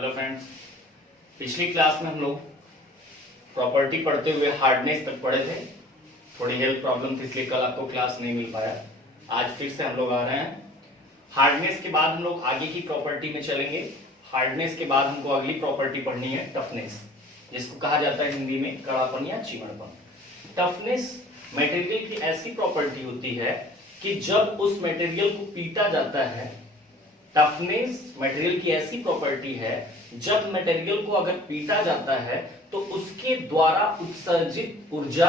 Hello friends, पिछली class में हम लोग प्रॉपर्टी पढ़ते हुए हार्डनेस तक पढ़े थे। थोड़ी हेल्थ प्रॉब्लम थी इसलिए कल आपको क्लास नहीं मिल पाया। आज फिर से हम लोग आ रहे हैं। हार्डनेस के बाद हम लोग आगे की प्रॉपर्टी में चलेंगे। हार्डनेस के बाद हमको अगली प्रॉपर्टी पढ़नी है टफनेस, जिसको कहा जाता है हिंदी में कड़ापन या चिमड़पन। टफनेस मटेरियल की ऐसी प्रॉपर्टी होती है कि जब उस मटेरियल को पीटा जाता है, टफनेस मटेरियल की ऐसी प्रॉपर्टी है जब मटेरियल को अगर पीटा जाता है तो उसके द्वारा उत्सर्जित ऊर्जा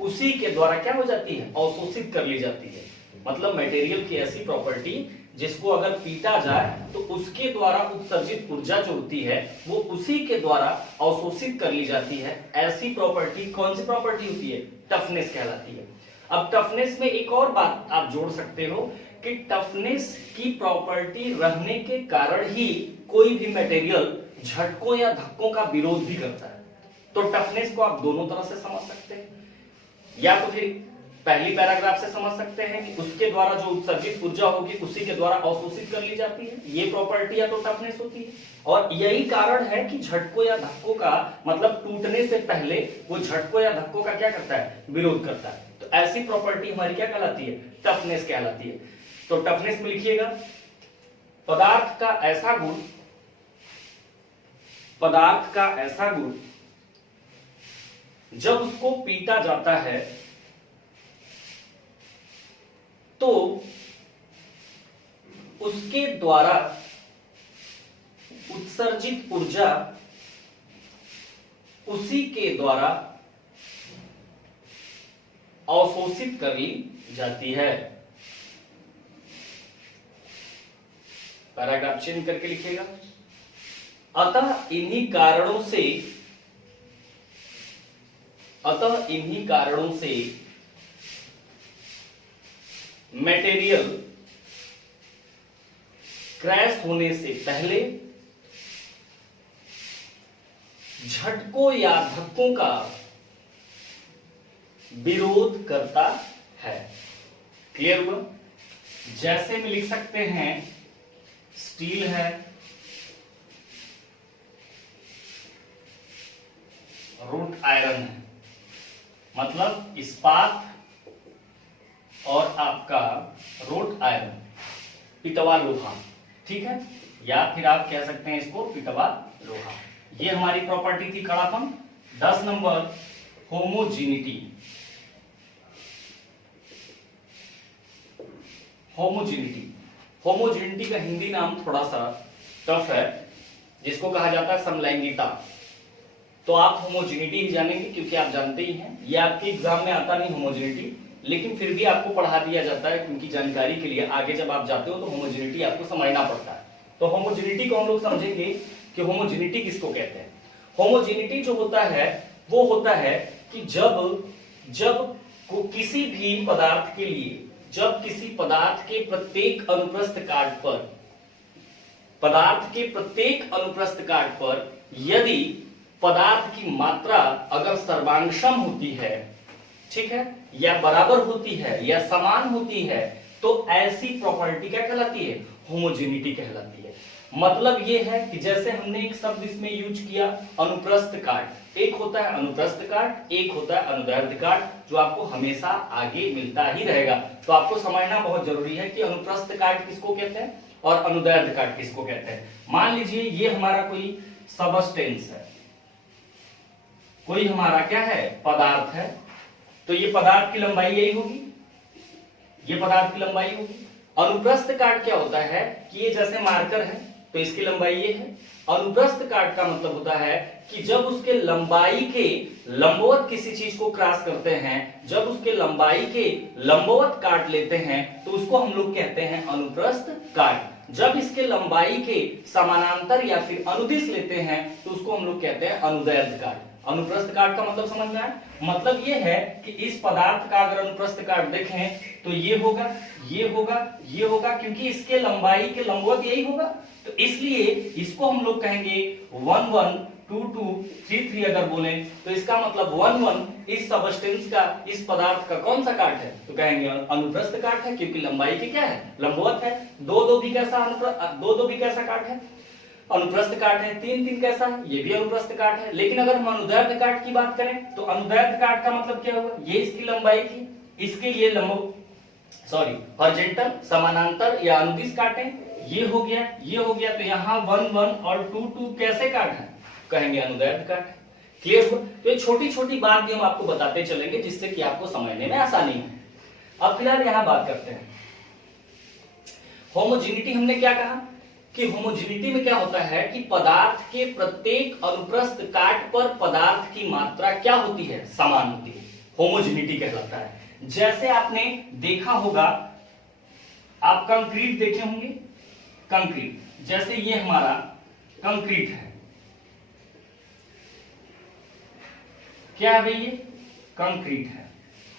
उसी के द्वारा क्या हो जाती है, अवशोषित कर ली जाती है। मतलब मटेरियल की ऐसी प्रॉपर्टी जिसको अगर पीटा जाए तो उसके द्वारा उत्सर्जित ऊर्जा जो होती है वो उसी के द्वारा अवशोषित कर ली जाती है। ऐसी प्रॉपर्टी कौन सी प्रॉपर्टी होती है? टफनेस कहलाती है। अब टफनेस में एक और बात आप जोड़ सकते हो कि टफनेस की प्रॉपर्टी रहने के कारण ही कोई भी मटेरियल झटकों या धक्कों का विरोध भी करता है। तो टफनेस को आप दोनों तरह से समझ सकते हैं, या तो फिर पहली पैराग्राफ से समझ सकते हैं कि उसके द्वारा जो उत्सर्जित ऊर्जा होगी उसी के द्वारा अवशोषित कर ली जाती है। ये प्रॉपर्टी या तो टफनेस होती है, और यही कारण है कि झटकों या धक्कों का मतलब टूटने से पहले वो झटकों या धक्कों का क्या करता है, विरोध करता है। तो ऐसी प्रॉपर्टी हमारी क्या कहलाती है? टफनेस कहलाती है। तो टफनेस में लिखिएगा पदार्थ का ऐसा गुण, पदार्थ का ऐसा गुण जब उसको पीटा जाता है तो उसके द्वारा उत्सर्जित ऊर्जा उसी के द्वारा अवशोषित कर ली जाती है। पैराग्राफ चेंज करके लिखिएगा। अतः इन्हीं कारणों से मटेरियल क्रैश होने से पहले झटकों या धक्कों का विरोध करता है। क्लियर हुआ? जैसे में लिख सकते हैं स्टील है, रूट आयरन है, मतलब इस्पात और आपका रूट आयरन, पिटवा लोहा, ठीक है, या फिर आप कह सकते हैं इसको पिटवा लोहा। ये हमारी प्रॉपर्टी थी कड़ापन। 10 नंबर होमोजेनिटी। होमोजेनिटी का हिंदी नाम थोड़ा सा टफ है, जिसको कहा जाता है समलैंगिकता। तो आप होमोजेनिटी ही जानेंगे क्योंकि आप जानते ही हैं ये आपके एग्जाम में आता नहीं होमोजेनिटी, लेकिन फिर भी आपको पढ़ा दिया जाता है क्योंकि जानकारी के लिए आगे जब आप जाते हो तो होमोजेनिटी आपको समझना पड़ता है। तो होमोजेनिटी को हम लोग समझेंगे कि होमोजेनिटी किसको कहते हैं। होमोजेनिटी जो होता है वो होता है कि जब किसी भी पदार्थ के लिए, जब किसी पदार्थ के प्रत्येक अनुप्रस्थ काट पर यदि पदार्थ की मात्रा अगर सर्वांगसम होती है, ठीक है, या बराबर होती है या समान होती है, तो ऐसी प्रॉपर्टी क्या कहलाती है? होमोजेनिटी कहलाती है। मतलब ये है कि जैसे हमने एक शब्द इसमें यूज किया अनुप्रस्थ काट। एक होता है अनुप्रस्थ काट, एक होता है अनुदैर्ध्य काट, जो आपको हमेशा आगे मिलता ही रहेगा। तो आपको समझना बहुत जरूरी है कि अनुप्रस्थ काट किसको कहते हैं और अनुदैर्ध्य काट किसको कहते हैं। मान लीजिए ये हमारा कोई सबस्टेंस है, कोई हमारा क्या है, पदार्थ है, तो ये पदार्थ की लंबाई यही होगी, ये पदार्थ की लंबाई होगी। अनुप्रस्थ काट क्या होता है कि ये जैसे मार्कर है तो इसकी लंबाई ये है। अनुप्रस्थ काट का मतलब होता है कि जब उसके लंबाई के लंबवत किसी चीज को क्रॉस करते हैं, जब उसके लंबाई के लंबवत काट लेते हैं तो उसको हम लोग कहते हैं अनुप्रस्थ काट। जब इसके लंबाई के समानांतर या फिर अनुदिश लेते हैं तो उसको हम लोग कहते हैं अनुदैर्ध्य काट। अनुप्रस्थ काट का मतलब समझ में आया? मतलब ये है कि इस पदार्थ का अगर अनुप्रस्थ काट देखें तो ये होगा, ये होगा, ये होगा, क्योंकि इसके लंबाई के लंबवत यही होगा। तो इसलिए इसको हम लोग कहेंगे 1 1 2 2 3 3 अगर बोले तो इसका मतलब 1 1 इस सबस्टेंस का, इस पदार्थ का कौन सा काट है? तो कहेंगे अनुप्रस्थ काट है, क्योंकि लंबाई के क्या है, लंबवत है। 2 2 भी कैसा काट है? अनुप्रस्थ काट है, 3 3 कैसा है, ये भी अनुप्रस्थ काट है। लेकिन अगर हम अनुदैर्ध्य काट की बात करें तो अनुदैर्ध्य काट का मतलब क्या हुआ, ये इसकी लंबाई थी, इसके ये हॉरिजॉन्टल समानांतर या अनुदिश काटे, ये हो गया, ये हो गया, तो यहाँ 1 1 और 2 2 कैसे काट है, कहेंगे अनुदैर्ध्य काट। क्लियर हुआ? तो ये छोटी छोटी बात भी हम आपको बताते चलेंगे जिससे कि आपको समझने में आसानी हो। अब फिलहाल यहाँ बात करते हैं होमोजेनिटी। हमने क्या कहा कि होमोजेनिटी में क्या होता है कि पदार्थ के प्रत्येक अनुप्रस्थ काट पर पदार्थ की मात्रा क्या होती है, समान होती है, होमोजेनिटी कहलाता है। जैसे आपने देखा होगा, आप कंक्रीट देखे होंगे, कंक्रीट, जैसे ये हमारा कंक्रीट है, क्या है भाई, ये कंक्रीट है।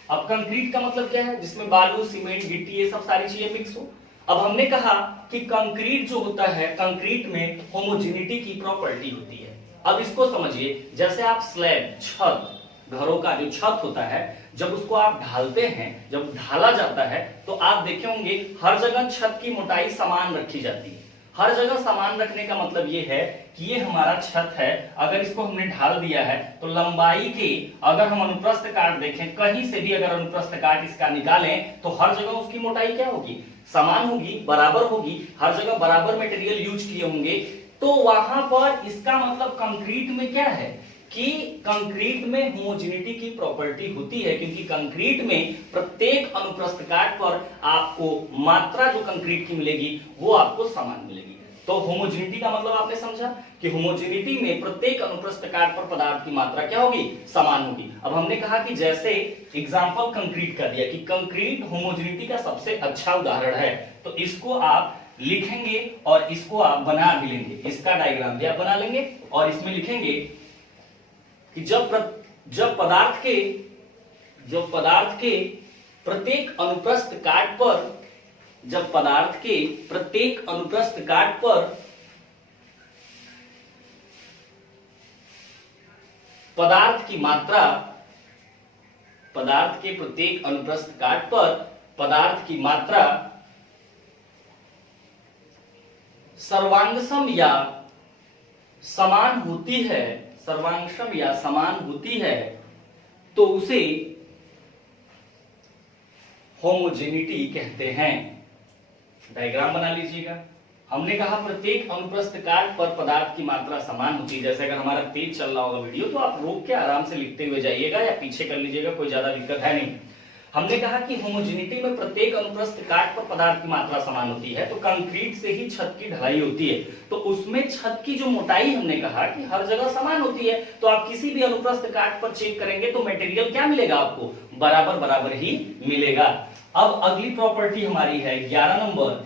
अब कंक्रीट का मतलब क्या है, जिसमें बालू, सीमेंट, गिट्टी, ये सब सारी चीजें मिक्स हो। अब हमने कहा कि कंक्रीट जो होता है, कंक्रीट में होमोजेनिटी की प्रॉपर्टी होती है। अब इसको समझिए, जैसे आप स्लैब, छत, घरों का जो छत होता है, जब उसको आप ढालते हैं, जब ढाला जाता है तो आप देखे होंगे हर जगह छत की मोटाई समान रखी जाती है। हर जगह समान रखने का मतलब ये है कि ये हमारा छत है, अगर इसको हमने ढाल दिया है तो लंबाई के, अगर हम अनुप्रस्थ काट देखें, कहीं से भी अगर अनुप्रस्थ काट इसका निकालें तो हर जगह उसकी मोटाई क्या होगी, समान होगी, बराबर होगी। हर जगह बराबर मटेरियल यूज किए होंगे, तो वहां पर इसका मतलब कंक्रीट में क्या है कि कंक्रीट में होमोजेनिटी की प्रॉपर्टी होती है, क्योंकि कंक्रीट में प्रत्येक अनुप्रस्थ काट पर आपको मात्रा जो कंक्रीट की मिलेगी वो आपको समान मिलेगी। तो होमोजेनिटी का मतलब आपने समझा कि होमोजेनिटी में प्रत्येक अनुप्रस्थ काट पर पदार्थ की मात्रा क्या होगी, समान होगी। अब हमने कहा कि जैसे एग्जांपल कंक्रीट का दिया कि कंक्रीट होमोजेनिटी का सबसे अच्छा उदाहरण है, तो इसको आप लिखेंगे और इसको आप बना भी लेंगे, इसका डायग्राम भी आप बना लेंगे और इसमें लिखेंगे कि जब पदार्थ के प्रत्येक अनुप्रस्थ काट पर, जब पदार्थ के प्रत्येक अनुप्रस्थ काट पर पदार्थ की मात्रा, पदार्थ के प्रत्येक अनुप्रस्थ काट पर पदार्थ की मात्रा सर्वांगसम या समान होती है, सर्वांगसम या समान होती है, तो उसे होमोजेनिटी कहते हैं। डायग्राम बना लीजिएगा। हमने कहा प्रत्येक अनुप्रस्थ काट पर पदार्थ की मात्रा समान होती है। जैसे अगर हमारा तेज चल रहा होगा वीडियो तो आप रोक के आराम से लिखते हुए जाइएगा या पीछे कर लीजिएगा, कोई ज्यादा दिक्कत है नहीं। हमने कहा कि होमोजेनिटी में प्रत्येक अनुप्रस्थ काट पर पदार्थ की मात्रा समान होती है, तो कंक्रीट से ही छत की ढलाई होती है, तो उसमें छत की जो मोटाई हमने कहा कि हर जगह समान होती है, तो आप किसी भी अनुप्रस्थ काट पर चेक करेंगे तो मटेरियल क्या मिलेगा आपको, बराबर बराबर ही मिलेगा। अब अगली प्रॉपर्टी हमारी है 11 नंबर,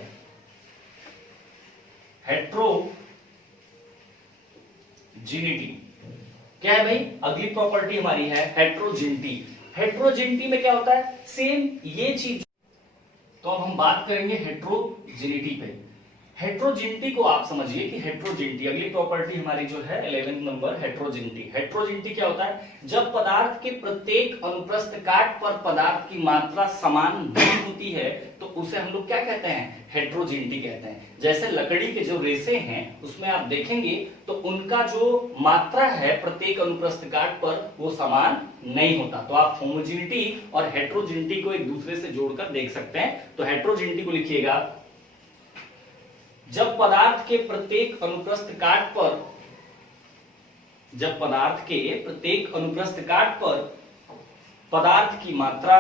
हेट्रोजेनिटी। क्या है भाई, अगली प्रॉपर्टी हमारी है हेट्रोजेनिटी। हेट्रोजेनिटी में क्या होता है, सेम ये चीज। तो अब हम बात करेंगे हेट्रोजेनिटी पे। हेट्रोजेनिटी को आप समझिए कि हेट्रोजेनिटी, अगली प्रॉपर्टी हमारी जो है 11 नंबर, हेट्रोजेनिटी। हेट्रोजेनिटी क्या होता है, जब पदार्थ के प्रत्येक अनुप्रस्थ काट पर पदार्थ की मात्रा समान नहीं होती है तो उसे हम लोग क्या कहते हैं, हेट्रोजेनिटी कहते हैं। जैसे लकड़ी के जो रेशे हैं उसमें आप देखेंगे तो उनका जो मात्रा है प्रत्येक अनुप्रस्थ काट पर वो समान नहीं होता, तो आप होमोजेनिटी और हेट्रोजेनिटी को एक दूसरे से जोड़कर देख सकते हैं। तो हेट्रोजेनिटी को लिखिएगा, जब पदार्थ के प्रत्येक अनुप्रस्थ काट पर, जब पदार्थ के प्रत्येक अनुप्रस्थ काट पर पदार्थ की मात्रा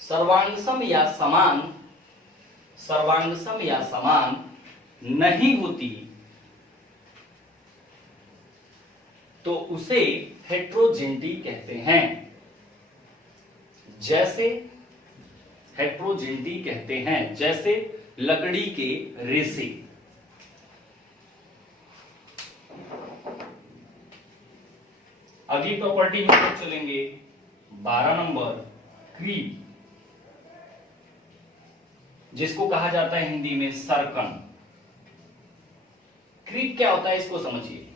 सर्वांगसम या समान, सर्वांगसम या समान नहीं होती तो उसे हेट्रोजेनिटी कहते हैं। जैसे हेट्रोजेनिटी कहते हैं, जैसे लकड़ी के रेशे। अगली प्रॉपर्टी में हम चलेंगे 12 नंबर, क्रीप, जिसको कहा जाता है हिंदी में सरकन। क्रीप क्या होता है इसको समझिए।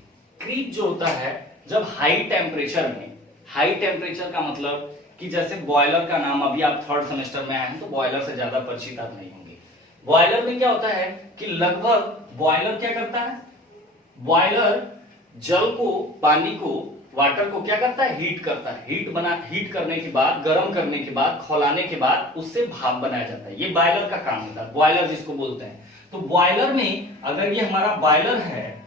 क्रीप जो होता है, जब हाई टेम्परेचर में, हाई टेम्परेचर का मतलब कि जैसे बॉयलर का नाम अभी आप 3rd सेमेस्टर में आए हैं तो बॉयलर से ज्यादा परिचित आप नहीं होंगे। बॉयलर में क्या होता है कि लगभग बॉयलर क्या करता है, बॉयलर जल को, पानी को, वाटर को क्या करता है, हीट करता है। हीट करने के बाद, गर्म करने के बाद, खौलाने के बाद उससे भाप बनाया जाता है। ये बॉयलर का काम होता है, बॉयलर जिसको बोलते हैं। तो बॉयलर में अगर ये हमारा बॉयलर है,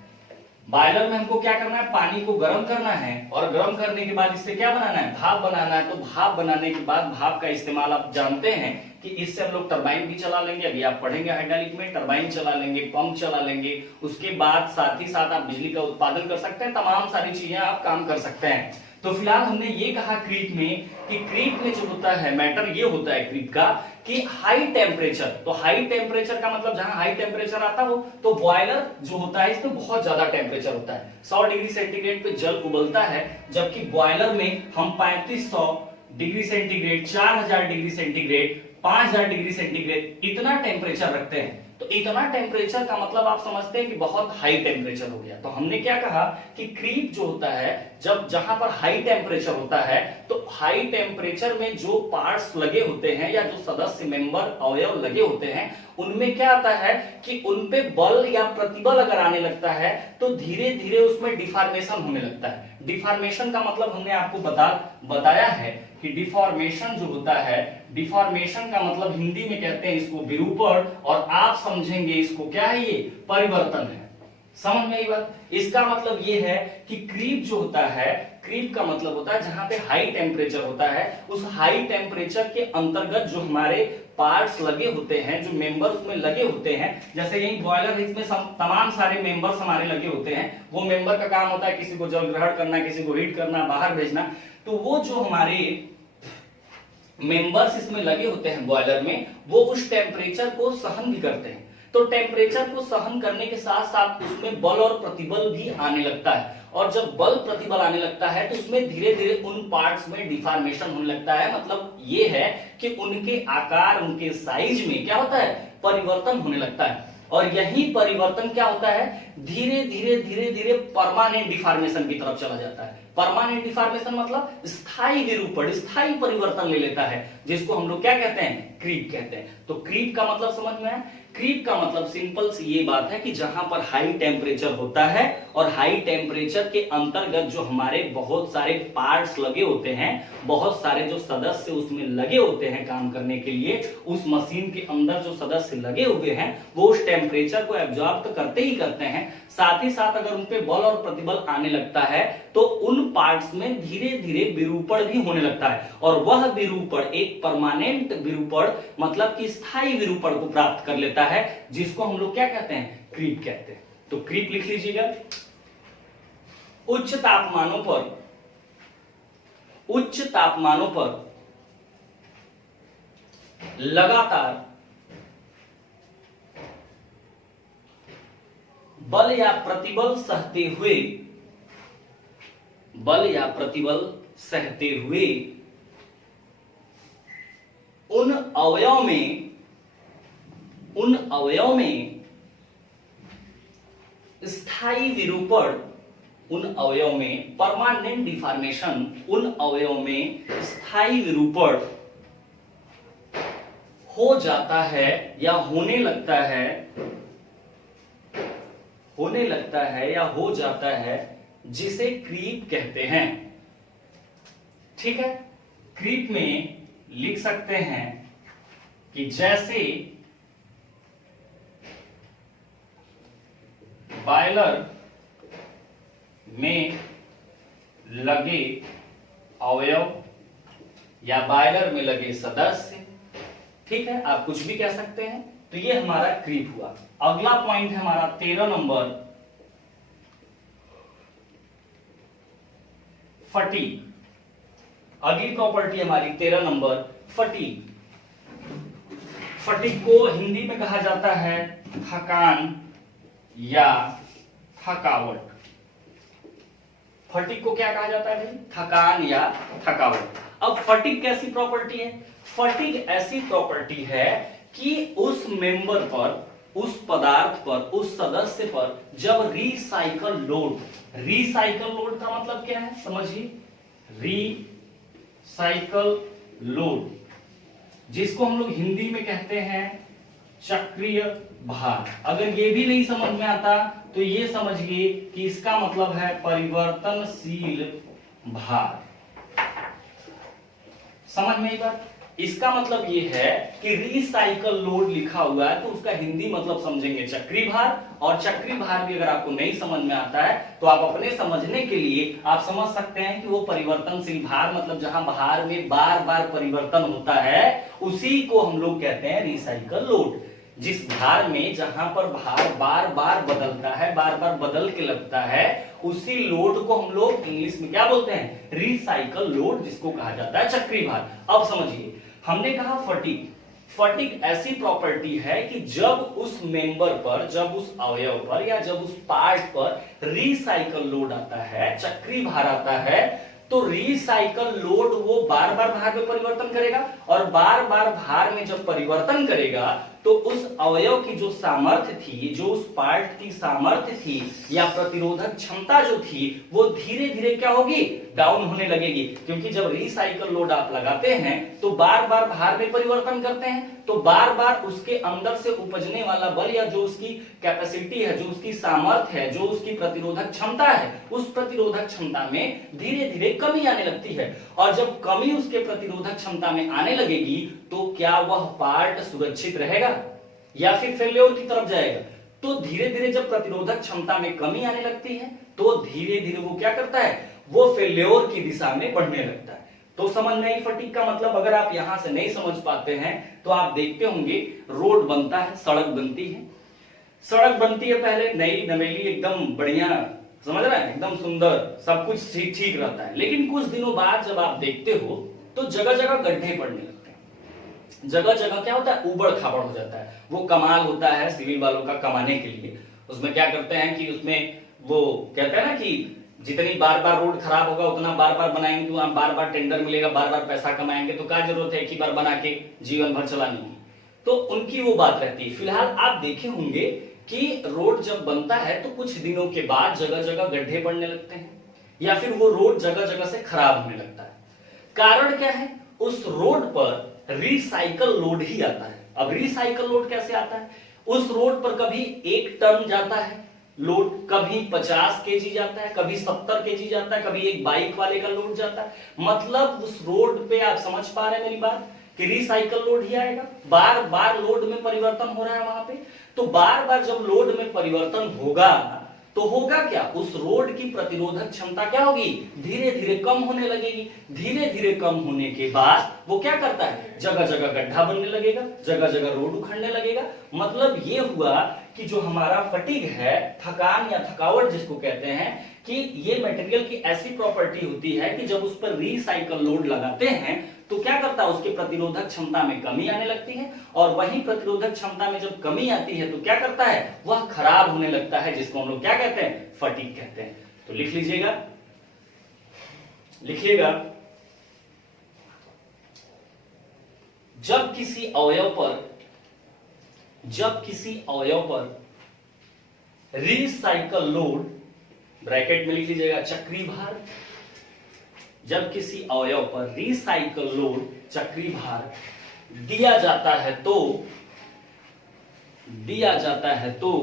बॉयलर में हमको क्या करना है, पानी को गर्म करना है और गर्म करने के बाद इससे क्या बनाना है, भाप बनाना है। तो भाप बनाने के बाद, भाप का इस्तेमाल आप जानते हैं कि इससे हम लोग टरबाइन भी चला लेंगे, अभी आप पढ़ेंगे हाइड्रोलिक में, टरबाइन चला लेंगे, पंप चला लेंगे। उसके बाद साथ ही साथ आप बिजली का उत्पादन कर सकते हैं, तमाम सारी चीजें आप काम कर सकते हैं। तो फिलहाल हमने ये कहा क्रीप में कि क्रीप में जो होता है मैटर, ये होता है क्रीप का कि हाई टेम्परेचर। तो हाई टेम्परेचर का मतलब जहां हाई टेम्परेचर आता हो तो बॉयलर जो होता है इसमें बहुत ज्यादा टेम्परेचर होता है। 100 डिग्री सेंटीग्रेड पे जल उबलता है, जबकि बॉयलर में हम 3500 degree centigrade, 4000 degree centigrade, 5000 degree centigrade इतना टेम्परेचर रखते हैं। तो इतना टेम्परेचर का मतलब आप समझते हैं कि बहुत हाई टेम्परेचर हो गया। तो हमने क्या कहा कि क्रीप जो होता है, जब जहां पर हाई टेम्परेचर होता है तो हाई टेम्परेचर में जो पार्ट्स लगे होते हैं या जो सदस्य, मेंबर, अवयव लगे होते हैं, उनमें क्या आता है कि उनपे बल या प्रतिबल अगर आने लगता है तो धीरे धीरे उसमें डिफॉर्मेशन होने लगता है। डिफॉर्मेशन का मतलब हमने आपको बताया है कि डिफॉर्मेशन जो होता है, डिफॉर्मेशन का मतलब हिंदी में कहते हैं इसको विरूपण, और आप समझेंगे इसको क्या है, ये परिवर्तन है। समझ में आई बात? इसका मतलब ये है कि क्रीप जो होता है, क्रीप का मतलब होता है जहां पे हाई टेम्परेचर होता है, उस हाई टेम्परेचर के अंतर्गत जो हमारे पार्ट्स लगे होते हैं, जो मेंबर्स उसमें लगे होते हैं, जैसे यही बॉयलर है, इसमें तमाम सारे मेंबर्स हमारे लगे होते हैं। वो मेंबर का काम होता है किसी को जल ग्रहण करना, किसी को हीट करना, बाहर भेजना। तो वो जो हमारे मेंबर्स इसमें लगे होते हैं बॉयलर में, वो उस टेम्परेचर को सहन भी करते हैं। तो टेम्परेचर को सहन करने के साथ साथ उसमें बल और प्रतिबल भी आने लगता है, और जब बल प्रतिबल आने लगता है तो उसमें धीरे धीरे उन पार्ट्स में डिफॉर्मेशन होने लगता है। मतलब ये है कि उनके आकार, उनके साइज में क्या होता है, परिवर्तन होने लगता है। और यही परिवर्तन क्या होता है, धीरे धीरे परमानेंट डिफॉर्मेशन की तरफ चला जाता है। परमानेंट डिफॉर्मेशन मतलब स्थायी विरूपण, स्थायी परिवर्तन ले लेता है, जिसको हम लोग क्या कहते हैं, क्रीप कहते हैं। तो क्रीप का मतलब समझ में आया? क्रीप का मतलब सिंपल सी ये बात है कि जहां पर हाई टेम्परेचर होता है और हाई टेम्परेचर के अंतर्गत जो हमारे बहुत सारे पार्ट्स लगे होते हैं, बहुत सारे जो सदस्य उसमें लगे होते हैं काम करने के लिए, उस मशीन के अंदर जो सदस्य लगे हुए हैं वो उस टेम्परेचर को एब्जॉर्ब तो करते ही करते हैं, साथ ही साथ अगर उन पे बल और प्रतिबल आने लगता है तो उन पार्ट्स में धीरे धीरे विरूपण भी होने लगता है। और वह विरूपण एक परमानेंट विरूपण, मतलब कि स्थायी विरूपण को प्राप्त कर लेता है, जिसको हम लोग क्या कहते हैं, क्रीप कहते हैं। तो क्रीप लिख लीजिएगा। उच्च तापमानों पर लगातार बल या प्रतिबल सहते हुए उन अवयव में स्थायी विरूपण, उन अवयव में परमानेंट डिफॉर्मेशन, उन अवयव में स्थायी विरूपण हो जाता है या होने लगता है या हो जाता है, जिसे क्रीप कहते हैं। ठीक है, क्रीप में लिख सकते हैं कि जैसे बॉयलर में लगे अवयव या बॉयलर में लगे सदस्य, ठीक है, आप कुछ भी कह सकते हैं। तो ये हमारा क्रीप हुआ। अगला पॉइंट है हमारा 13 नंबर, फटीग। अगली प्रॉपर्टी हमारी 13 नंबर, फटीग। फटीग को हिंदी में कहा जाता है थकान या थकावट। फटीग को क्या कहा जाता है भाई, थकान या थकावट। अब फटीग कैसी प्रॉपर्टी है, फटीग ऐसी प्रॉपर्टी है कि उस मेंबर पर, उस पदार्थ पर, उस सदस्य पर जब रिसाइकल लोड का मतलब क्या है समझिए, रिसाइकल लोड, जिसको हम लोग हिंदी में कहते हैं चक्रीय भार। अगर ये भी नहीं समझ में आता तो ये समझिए कि इसका मतलब है परिवर्तनशील भार। समझ में आई बात? इसका मतलब ये है कि रिसाइकल लोड लिखा हुआ है तो उसका हिंदी मतलब समझेंगे चक्री भार। और चक्री भार भी अगर आपको नहीं समझ में आता है तो आप अपने समझने के लिए आप समझ सकते हैं कि वो परिवर्तनशील भार मतलब जहां भार में बार बार परिवर्तन होता है उसी को हम लोग कहते हैं रिसाइकल लोड। जिस भार में जहां पर भार बार बार बदलता है, बार बार बदल के लगता है, उसी लोड को हम लोग इंग्लिश में क्या बोलते हैं? रिसाइकल लोड, जिसको कहा जाता है चक्री भार। अब समझिए, हमने कहा फटीग। फटीग ऐसी प्रॉपर्टी है कि जब उस मेंबर पर, जब उस अवयव पर या जब उस पार्ट पर रिसाइकल लोड आता है, चक्री भार आता है, तो रिसाइकल लोड वो बार बार भार में परिवर्तन करेगा और बार बार भार में जब परिवर्तन करेगा तो उस अवयव की जो सामर्थ्य थी, जो उस पार्ट की सामर्थ्य थी या प्रतिरोधक क्षमता जो थी, वो धीरे धीरे क्या होगी? डाउन होने लगेगी। क्योंकि जब रिसाइकल लोड आप लगाते हैं तो बार बार भार में परिवर्तन करते हैं तो बार बार उसके अंदर से उपजने वाला बल या जो उसकी कैपेसिटी है, जो उसकी सामर्थ्य है, जो उसकी प्रतिरोधक क्षमता है, उस प्रतिरोधक क्षमता में धीरे धीरे कमी आने लगती है। और जब कमी उसके प्रतिरोधक क्षमता में आने लगेगी तो क्या वह पार्ट सुरक्षित रहेगा या फिर फेल्योर की तरफ जाएगा? तो धीरे धीरे जब प्रतिरोधक क्षमता में कमी आने लगती है तो धीरे धीरे वो क्या करता है? वो फेल्योर की दिशा में बढ़ने लगता है। तो समझ में आई फटीग का मतलब? अगर आप यहां से नहीं समझ पाते हैं तो आप देखते होंगे रोड बनता है, सड़क बनती है, सड़क बनती है पहले नई नवेली एकदम बढ़िया, समझ रहे हैं, एकदम सुंदर, सब कुछ ठीक ठीक रहता है। लेकिन कुछ दिनों बाद जब आप देखते हो तो जगह जगह गड्ढे पड़ने लगते हैं, जगह जगह क्या होता है? उबड़ खाबड़ हो जाता है। वो कमाल होता है सिविल वालों का कमाने के लिए। उसमें क्या करते हैं कि उसमें वो कहते हैं ना कि जितनी बार बार रोड खराब होगा उतना बार बार बनाएंगे तो बार बार टेंडर मिलेगा, बार बार पैसा कमाएंगे, तो क्या जरूरत है एक ही बार बना के जीवन भर चलाने की? तो उनकी वो बात रहती है। फिलहाल आप देखे होंगे कि रोड जब बनता है तो कुछ दिनों के बाद जगह जगह गड्ढे पड़ने लगते हैं या फिर वो रोड जगह जगह से खराब होने लगता है। कारण क्या है? उस रोड पर रिसाइकल लोड ही आता है। अब रिसाइकल लोड कैसे आता है? उस रोड पर कभी 1 टन जाता है लोड, कभी 50 केजी जाता है, कभी 70 केजी जाता है, कभी एक बाइक वाले का लोड जाता है। मतलब उस रोड पे आप समझ पा रहे हैं मेरी बात कि रिसाइकल लोड ही आएगा। बार बार लोड में परिवर्तन हो रहा है वहां पे, तो बार बार जब लोड में परिवर्तन होगा तो होगा क्या? उस रोड की प्रतिरोधक क्षमता क्या होगी? धीरे धीरे कम होने लगेगी। धीरे धीरे कम होने के बाद वो क्या करता है? जगह जगह गड्ढा बनने लगेगा, जगह जगह रोड उखड़ने लगेगा। मतलब ये हुआ कि जो हमारा फटीग है, थकान या थकावट जिसको कहते हैं, कि ये मटेरियल की ऐसी प्रॉपर्टी होती है कि जब उस पर रिसाइकल लोड लगाते हैं तो क्या करता है? उसके प्रतिरोधक क्षमता में कमी आने लगती है और वही प्रतिरोधक क्षमता में जब कमी आती है तो क्या करता है? वह खराब होने लगता है, जिसको हम लोग क्या कहते हैं? फटीग कहते हैं। तो लिख लीजिएगा, लिखिएगा, जब किसी अवयव पर रिसाइकल लोड, ब्रैकेट में लिख लीजिएगा चक्री भार, जब किसी अवयव पर रिसाइकल लोड चक्री भार दिया जाता है तो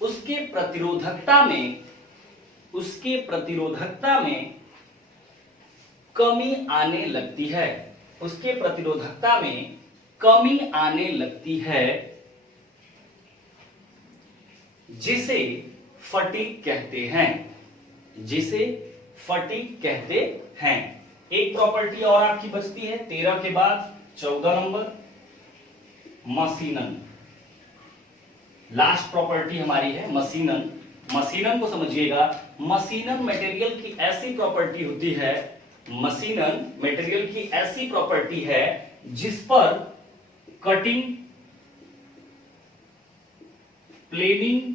उसके प्रतिरोधकता में कमी आने लगती है। उसके प्रतिरोधकता में कमी आने लगती है, जिसे फटीग कहते हैं, जिसे फटीग कहते हैं। एक प्रॉपर्टी और आपकी बचती है 13 के बाद 14 नंबर, मशीनन। लास्ट प्रॉपर्टी हमारी है मशीनन। मशीनन को समझिएगा। मशीनन मटेरियल की ऐसी प्रॉपर्टी होती है, मशीनन मटेरियल की ऐसी प्रॉपर्टी है जिस पर कटिंग, प्लेनिंग,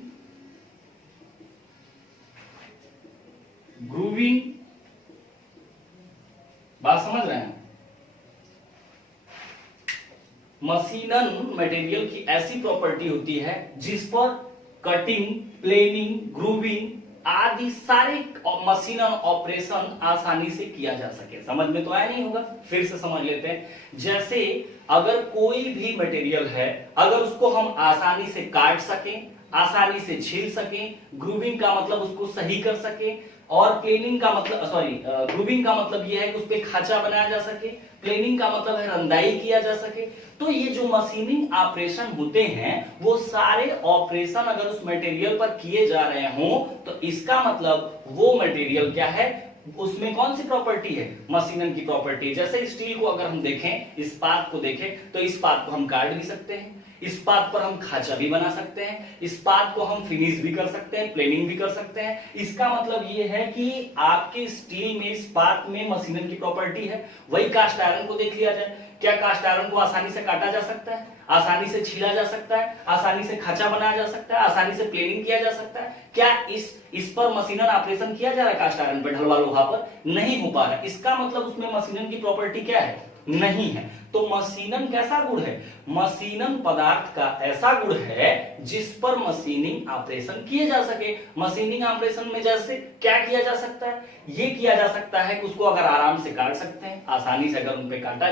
ग्रूविंग, बात समझ रहे हैं? मशीनन मटेरियल की ऐसी प्रॉपर्टी होती है जिस पर कटिंग, प्लेनिंग, ग्रूविंग, आदि सारे मशीन ऑपरेशन आसानी से किया जा सके। समझ में तो आया नहीं होगा, फिर से समझ लेते हैं। जैसे अगर कोई भी मटेरियल है, अगर उसको हम आसानी से काट सकें, आसानी से छील सकें, ग्रूविंग का मतलब उसको सही कर सके, और प्लेनिंग का मतलब ग्रूविंग का मतलब यह है कि उस पे खांचा बनाया जा सके, प्लेनिंग का मतलब है रंदाई किया जा सके। तो ये जो मशीनिंग ऑपरेशन होते हैं वो सारे ऑपरेशन अगर उस मटेरियल पर किए जा रहे हों तो इसका मतलब वो मटेरियल क्या है, उसमें कौन सी प्रॉपर्टी है, मशीनन की प्रॉपर्टी है। जैसे स्टील को अगर हम देखें, इस्पात को देखें, तो इस्पात को हम काट भी सकते हैं, इस्पात पर हम खांचा भी बना सकते हैं, इस्पात को हम फिनिश भी कर सकते हैं, प्लेनिंग भी कर सकते हैं। इसका मतलब ये है कि आपके स्टील में, इस्पात में मशीनन की प्रॉपर्टी है। वही कास्ट आयरन को देख लिया जाए, क्या कास्ट आयरन को आसानी से काटा जा सकता है, आसानी से छीला जा सकता है, आसानी से खांचा बनाया जा सकता है, आसानी से प्लेनिंग किया जा सकता है? क्या इस पर मशीनन ऑपरेशन किया जा रहा है कास्ट आयरन पर, ढलवा लोहा पर? नहीं हो पा रहा है। इसका मतलब उसमें मशीनन की प्रॉपर्टी क्या है, नहीं है। तो मशीनन कैसा गुण है, मशीनन पदार्थ का ऐसा गुण है जिस पर मशीनिंग ऑपरेशन किए जा सके। मशीनिंग ऑपरेशन में जैसे क्या किया जा सकता है, ये किया जा सकता है कि उसको अगर आराम से काट सकते हैं, आसानी से अगर उन पे काटा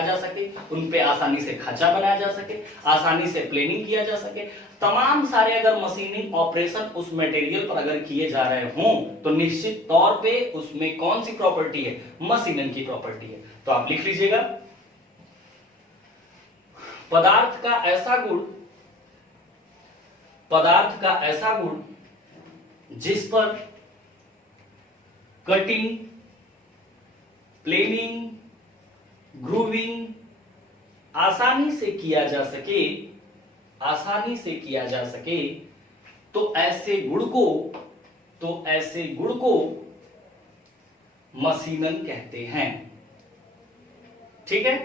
जा सके, उन पे आसानी से खांचा बनाया जा सके, आसानी से प्लेनिंग किया जा सके। तमाम सारे अगर मशीनिंग ऑपरेशन उस मटेरियल पर अगर किए जा रहे हों तो निश्चित तौर पे उसमें कौन सी प्रॉपर्टी है, मशीनन की प्रॉपर्टी है। तो आप लिख लीजिएगा, पदार्थ का ऐसा गुण जिस पर कटिंग, प्लेनिंग, ग्रूविंग आसानी से किया जा सके, तो ऐसे गुण को मशीनन कहते हैं। ठीक है,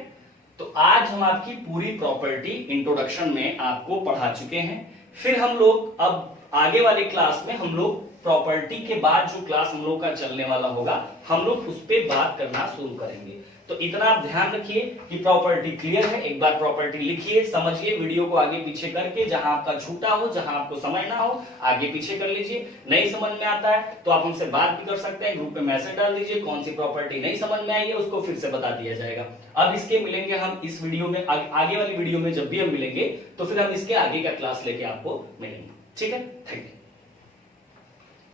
तो आज हम आपकी पूरी प्रॉपर्टी इंट्रोडक्शन में आपको पढ़ा चुके हैं। फिर हम लोग अब आगे वाले क्लास में हम लोग प्रॉपर्टी के बाद जो क्लास हम लोग का चलने वाला होगा, हम लोग उस पर बात करना शुरू करेंगे। तो इतना आप ध्यान रखिए कि प्रॉपर्टी क्लियर है। एक बार प्रॉपर्टी लिखिए, समझिए, वीडियो को आगे पीछे करके, जहां आपका छूटा हो, जहां आपको समझ ना हो, आगे पीछे कर लीजिए। नहीं समझ में आता है तो आप हमसे बात भी कर सकते हैं, ग्रुप में मैसेज डाल दीजिए, कौन सी प्रॉपर्टी नहीं समझ में आई है उसको फिर से बता दिया जाएगा। अब इसके मिलेंगे हम इस वीडियो में, आगे वाली वीडियो में जब भी हम मिलेंगे तो फिर हम इसके आगे का क्लास लेके आपको मिलेंगे। ठीक है, थैंक यू।